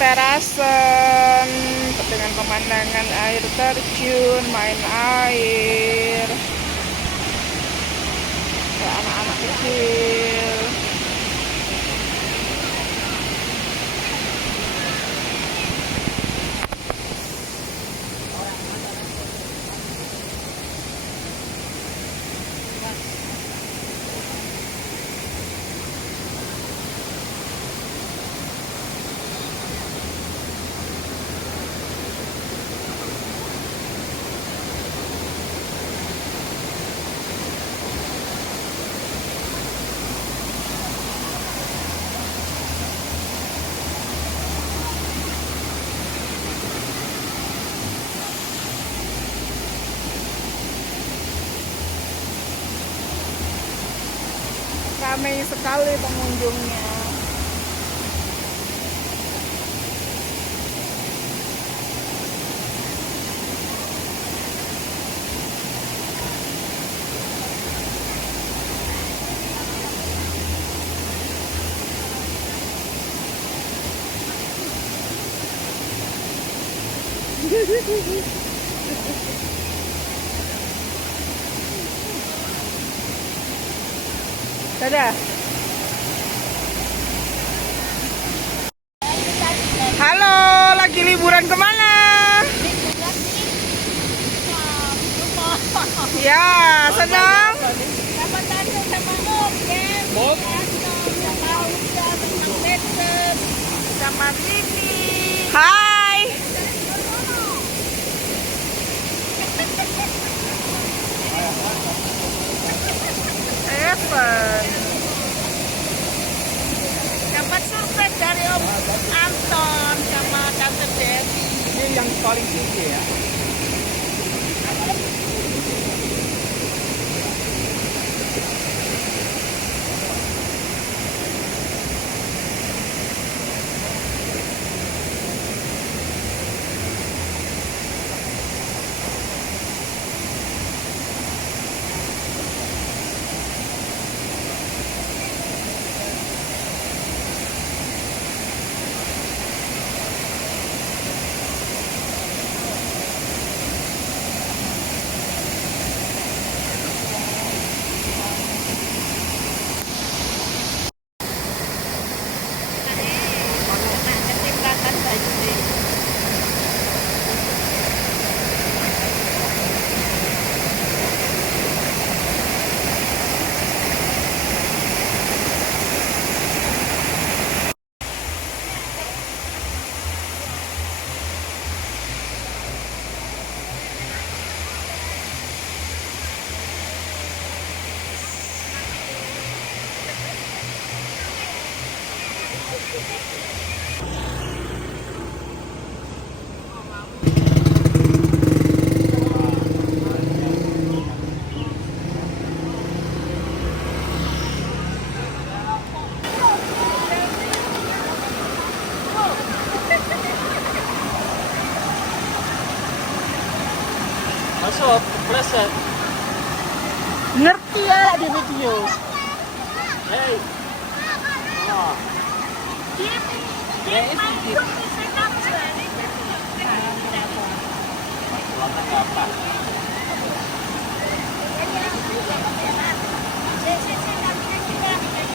terasen dengan pemandangan air terjun, main air, ada anak-anak kecil. Ramai sekali pengunjungnya. Dadah. Halo, lagi liburan kemana? Ya, senang. Sama Tini. Hai. Evan. Dapat surprise dari Om Anton sama Tante Devi. Ini yang paling tinggi ya. Masuk, preset. Ngerti ya di video. Hey. Oh. Ya, itu. Apa?